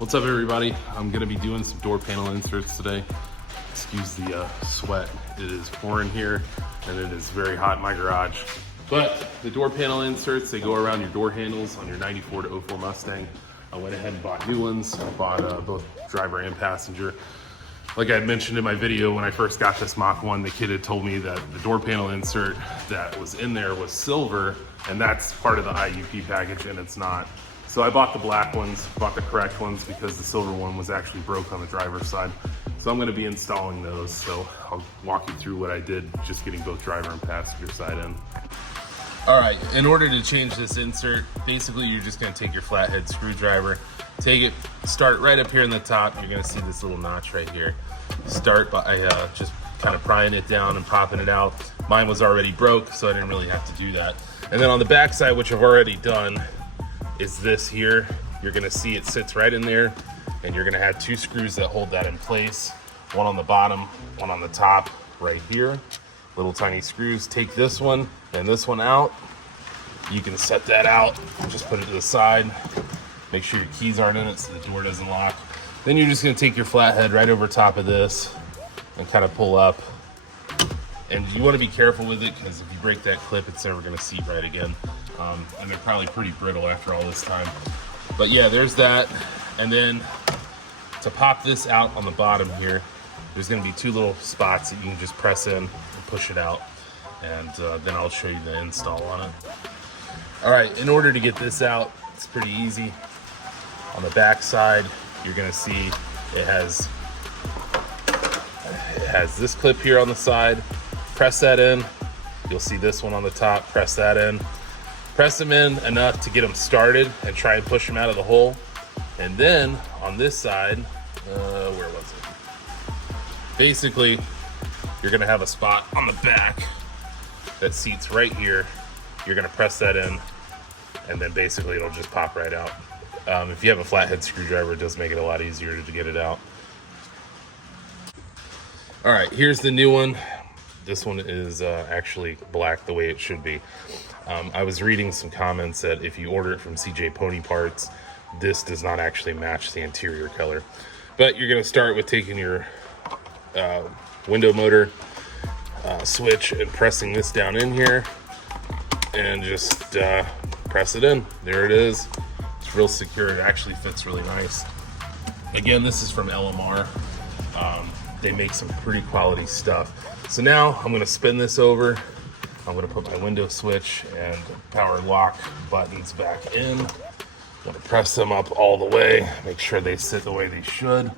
What's up, everybody? I'm gonna be doing some door panel inserts today. Excuse the sweat. It is pouring here and it is very hot in my garage. But the door panel inserts, they go around your door handles on your 94 to 04 Mustang. I went ahead and bought new ones. I bought both driver and passenger. Like I had mentioned in my video, when I first got this Mach 1, the kid had told me that the door panel insert that was in there was silver, and that's part of the IUP package, and it's not. So I bought the black ones, bought the correct ones, because the silver one was actually broke on the driver's side. So I'm gonna be installing those. So I'll walk you through what I did, just getting both driver and passenger side in. All right, in order to change this insert, basically you're just gonna take your flathead screwdriver, take it, start right up here in the top. You're gonna see this little notch right here. Start by just kind of prying it down and popping it out. Mine was already broke, so I didn't really have to do that. And then on the back side, which I've already done, is this here. You're gonna see it sits right in there, and you're gonna have two screws that hold that in place. One on the bottom, one on the top, right here. Little tiny screws. Take this one and this one out. You can set that out, just put it to the side. Make sure your keys aren't in it so the door doesn't lock. Then you're just gonna take your flathead right over top of this and kind of pull up. And you wanna be careful with it, because if you break that clip, it's never gonna seat right again. And they're probably pretty brittle after all this time. But yeah, there's that. And then to pop this out on the bottom here, there's gonna be two little spots that you can just press in and push it out. And then I'll show you the install on it. All right, in order to get this out, it's pretty easy. On the back side, you're gonna see it has this clip here on the side. Press that in. You'll see this one on the top. Press that in. Press them in enough to get them started and try and push them out of the hole. And then on this side, where was it? Basically, you're gonna have a spot on the back that seats right here. You're gonna press that in, and then basically it'll just pop right out. If you have a flathead screwdriver, it does make it a lot easier to get it out. All right, here's the new one. This one is actually black the way it should be. I was reading some comments that if you order it from CJ Pony Parts, this does not actually match the interior color. But you're gonna start with taking your window motor switch and pressing this down in here, and just press it in. There it is. It's real secure. It actually fits really nice. Again, this is from LMR. They make some pretty quality stuff. So now I'm gonna spin this over. I'm gonna put my window switch and power lock buttons back in. I'm gonna press them up all the way, make sure they sit the way they should.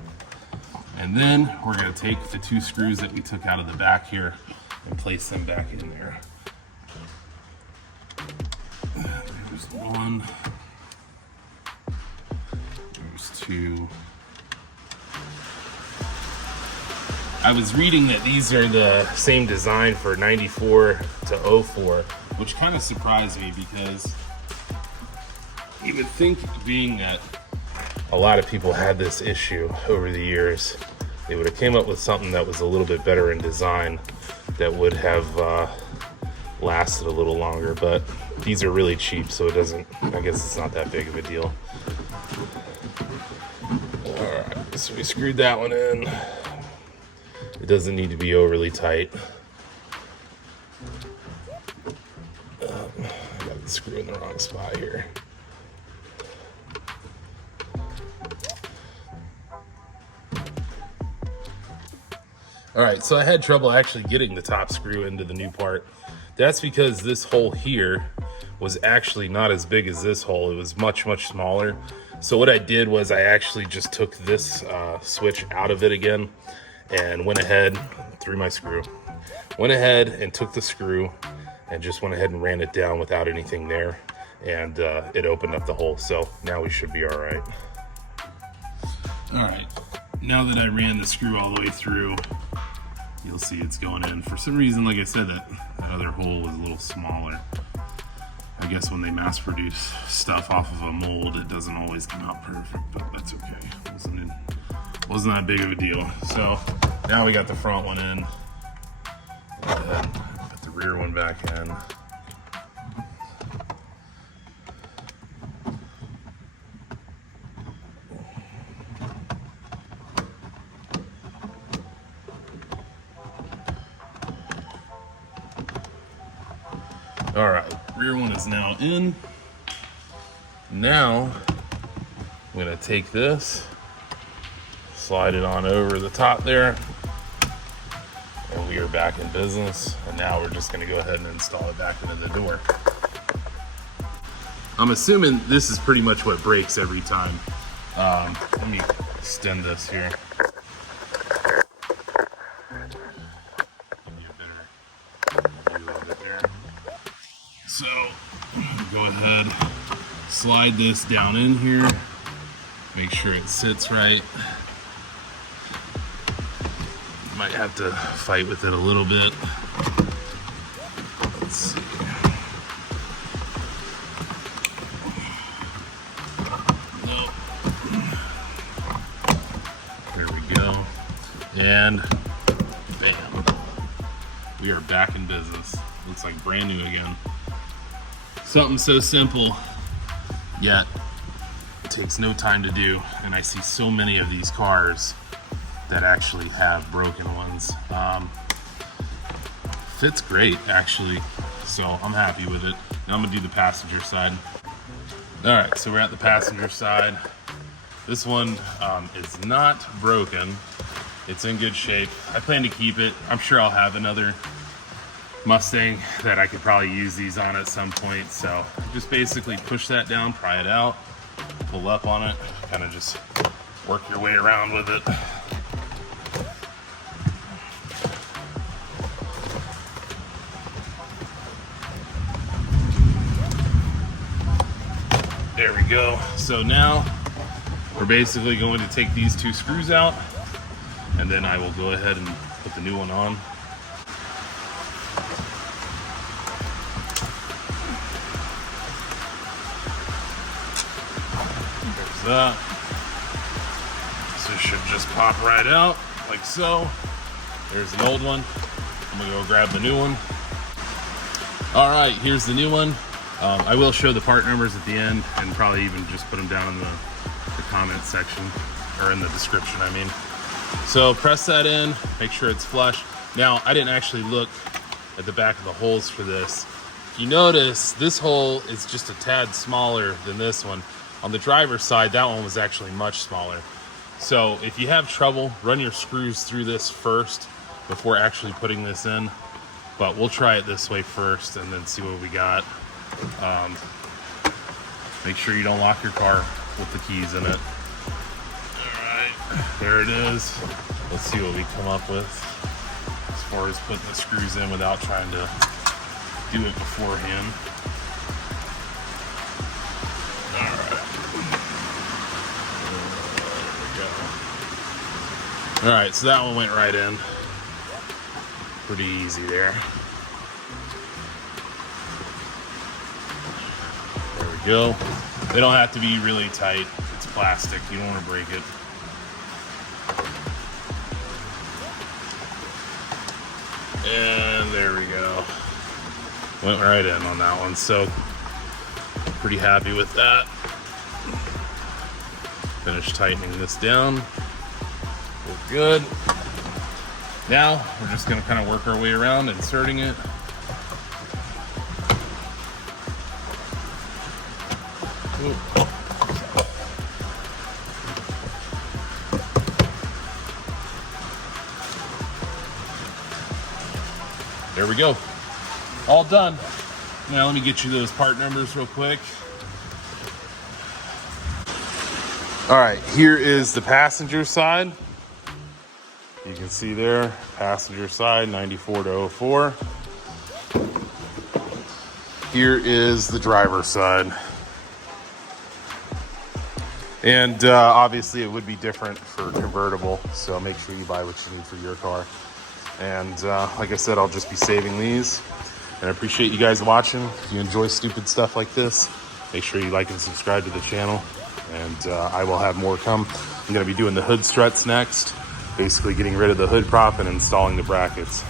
And then we're gonna take the two screws that we took out of the back here and place them back in there. There's one, there's two. I was reading that these are the same design for 94 to 04, which kind of surprised me, because you would think, being that a lot of people had this issue over the years, they would have came up with something that was a little bit better in design that would have lasted a little longer. But these are really cheap, so it doesn't, I guess it's not that big of a deal. All right, so we screwed that one in. It doesn't need to be overly tight. I got the screw in the wrong spot here. All right, so I had trouble actually getting the top screw into the new part. That's because this hole here was actually not as big as this hole. It was much, much smaller. So what I did was I actually just took this switch out of it again, and went ahead, threw my screw, went ahead and took the screw and just went ahead and ran it down without anything there, and it opened up the hole. So now we should be all right. All right, now that I ran the screw all the way through, you'll see it's going in. For some reason, like I said, that other hole was a little smaller. I guess when they mass produce stuff off of a mold, it doesn't always come out perfect, but that's okay. Wasn't that big of a deal. So now we got the front one in, and put the rear one back in. All right, rear one is now in. Now, I'm gonna take this, slide it on over the top there, and we are back in business. And now we're just gonna go ahead and install it back into the door. I'm assuming this is pretty much what breaks every time. Let me extend this here. Give you a better view of it there. So, go ahead, slide this down in here. Make sure it sits right. Might have to fight with it a little bit. Let's see. Nope. There we go. And bam. We are back in business. Looks like brand new again. Something so simple, yet it takes no time to do. And I see so many of these cars that actually have broken ones. Fits great, actually, so I'm happy with it. Now I'm gonna do the passenger side. All right, so we're at the passenger side. This one is not broken. It's in good shape. I plan to keep it. I'm sure I'll have another Mustang that I could probably use these on at some point. So just basically push that down, pry it out, pull up on it, kind of just work your way around with it. There we go. So now we're basically going to take these two screws out, and then I will go ahead and put the new one on. There's that. So it should just pop right out like so. There's an old one. I'm gonna go grab the new one. All right, here's the new one. I will show the part numbers at the end, and probably even just put them down in the comment section, or in the description, I mean. So press that in, make sure it's flush. Now, I didn't actually look at the back of the holes for this. If you notice, this hole is just a tad smaller than this one. On the driver's side, that one was actually much smaller. So if you have trouble, run your screws through this first before actually putting this in. But we'll try it this way first and then see what we got. Make sure you don't lock your car with the keys in it. All right, there it is. Let's see what we come up with as far as putting the screws in without trying to do it beforehand. All right. There we go. All right, so that one went right in. Pretty easy there. Go. They don't have to be really tight. It's plastic. You don't want to break it. And there we go. Went right in on that one. So pretty happy with that. Finish tightening this down. We're good. Now we're just going to kind of work our way around, inserting it. There we go. All done. Now let me get you those part numbers real quick. All right, here is the passenger side. You can see there, passenger side, 94 to 04. Here is the driver's side. And obviously it would be different for convertible, so make sure you buy what you need for your car. And like I said, I'll just be saving these. And I appreciate you guys watching. If you enjoy stupid stuff like this, make sure you like and subscribe to the channel. And I will have more come. I'm gonna be doing the hood struts next, basically getting rid of the hood prop and installing the brackets.